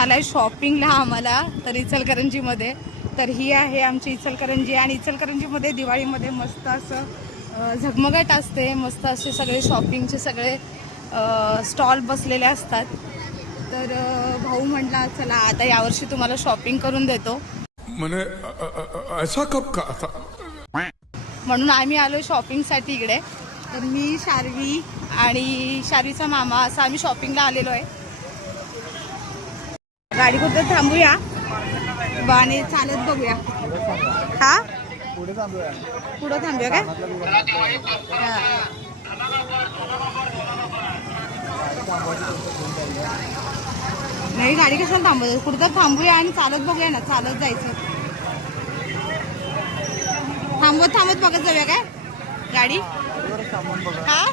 आलाय शॉपिंगला आम्हाला तर इचलकरंजीमध्ये. तर ही आहे आमची इचलकरंजी आणि इचलकरंजीमध्ये दिवाळीमध्ये मस्त असं झगमगाट असते. मस्त असे सगळे शॉपिंगचे सगळे स्टॉल बसलेले असतात. तर भाऊ म्हटला चला आता यावर्षी तुम्हाला शॉपिंग करून देतो. म्हणून आम्ही आलो शॉपिंगसाठी इकडे. तर मी शार्वी आणि शार्वीचा मामा असं आम्ही शॉपिंगला आलेलो आहे. गाडी कुठं थांबूया. बा आणि चालत बघूया. हा? पुढं थांबूया. काय? हा. नाही गाडी कशाला थांबवत कुठं तर थांबूया आणि चालत बघूया ना. चालत जायचं. थांबवत थांबत बघत जाऊया काय? गाडी? हा?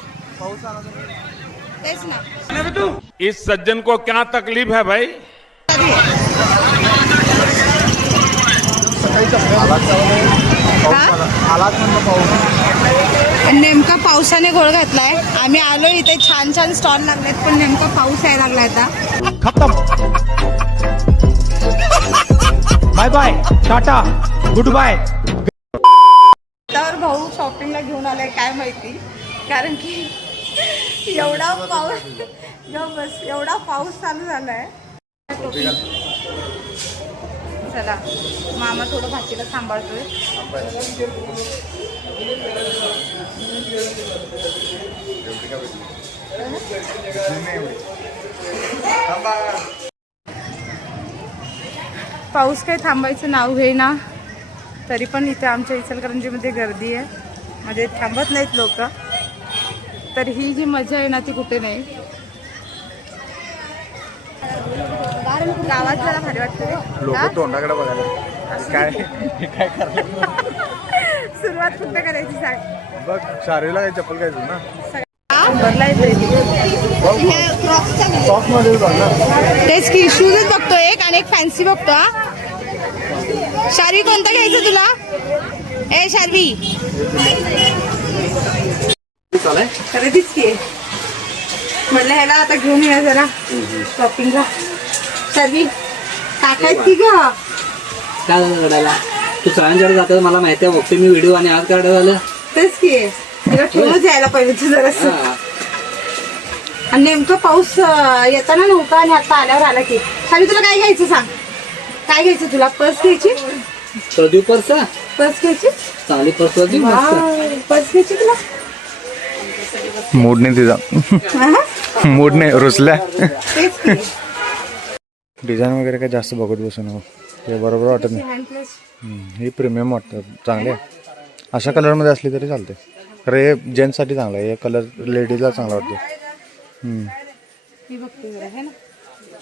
तेच ना. इस सज्जन को क्या तकलीफ है भाई? नेमका पावसाने घोळ घातलाय. आम्ही आलो इथे छान छान स्टॉल लागलेत पण नेमका पाऊस यायला लागला आता. खत्म. Bye bye tata good bye तर भाऊ शॉपिंगला घेऊन आलाय काय माहिती? कारण की एवढा पाऊस बस एवढा पाऊस चालू झालाय. चला मामा थोडं भाजीला सांभाळतोय. पाऊस काही थांबायचं नाव घेईना. तरी पण इथे आमच्या इचलकरंजीमध्ये गर्दी आहे. म्हणजे थांबत नाहीत लोक. तर ही जी मजा आहे ना ती कुठे नाही. गावात जरा भारी वाटतं लोक? तोंडाकडे बघायला. काय काय सुरुवात कुठे करायची सांग. बघ शारीला काय चप्पल काय ना? तेच की शूजच बघतो एक आणि एक फॅन्सी बघतो हा. शार्वी कोणता घ्यायचं तुला? ए शार्वी. खरेदीच की. म्हटलं ह्याला आता घेऊन या जरा. शॉपिंगला टाकायच की ग. काय झालं रडायला? तू सगळ्यांच्याकडे जातात मला माहिती आहे बघते मी व्हिडिओ आणि आज काय झालं तेच की. तिला यायला पाहिजे तू जरा हा. आणि नेमकं पाऊस येताना नव्हता आणि आता आल्यावर आला की. शार्वी तुला काय घ्यायचं सांग? काय घ्यायचं तुला? पर्स घ्यायची? प्रदीप पर्स? पर्स घ्यायची? चांगली पर्स प्रदीप मस्त. पर्स घ्यायची तुला? मूड नाही तिचा. हा? मूड नाही रुसल्या. तेच की. डिझाईन वगैरे काय जास्त बघत बसू नको. हे बरोबर वाटत नाही. ही प्रीमियम वाटतं. चांगले. अशा कलरमध्ये असली तरी चालते खरं हे जेंट्ससाठी चांगलं आहे. हे कलर लेडीजला चांगला वाटतो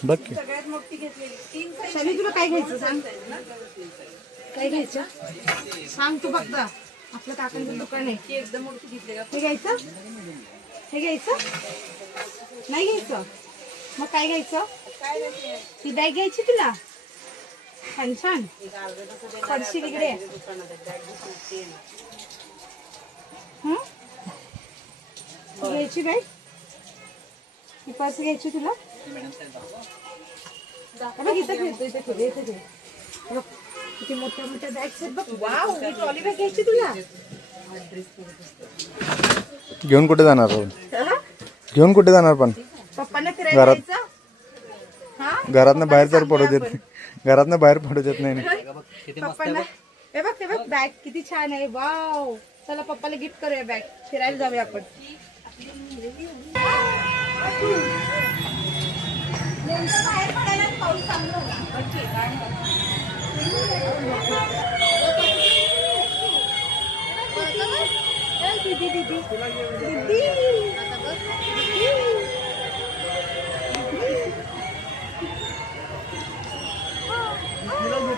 बघ की. सगळ्यात मोठी घेतलेली. शमी तुला काय घ्यायचं सांग? काय घ्यायचं? सांग तू फक्त. आपलं काकांचं दुकान आहे. एकदम मोठी घेतली हे घ्यायचं? हे घ्यायचं? नाही घ्यायचं? मग काय घ्यायचं? ही बॅग घ्यायची तुला? छान छान. हं? ही? घ्यायची बॅग ही पर्स घ्यायची तुला? बघ इथं फिरतो इथं फिर इथं फिर बघ, किती मोठ्या मोठ्या बॅग्स आहेत बघ. वाव ही ट्रॉली बॅग घ्यायची तुला. घेऊन कुठे जाणार? घेऊन कुठे जाणार पण? पप्पांना फिरायला घरातनं बाहेर तर पडू देत नाही. घरातनं बाहेर पडू देत नाही. ना. पप्पांना. हे बघ ते बघ बॅग किती छान आहे. वाव. चला पप्पाला गिफ्ट करूया बॅग. फिरायला जाऊया आपण. दीदी दीदी. दीदी.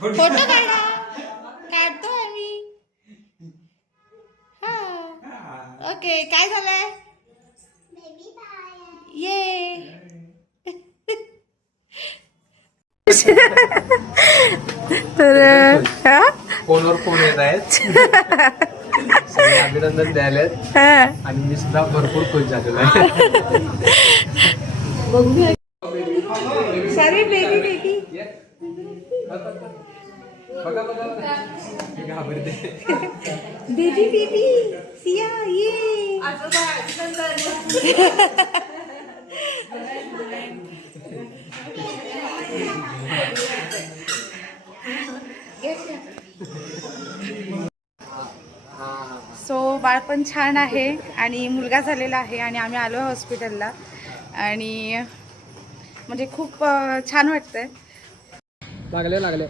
फोटो काढा. काढतो आम्ही. हा. ओके काय झालंय? ये. तर हा? फोनवर फोन येत आहेत. सगळे अभिनंदन द्यायला हा. आणि मी सुद्धा भरपूर खुश झालेलो आहे sorry baby baby baby baby Siya ये. सो बाळ पण छान आहे आणि मुलगा झालेला आहे आणि आम्ही आलो आहे हॉस्पिटलला आणि म्हणजे खूप छान वाटतंय. लागले लागले.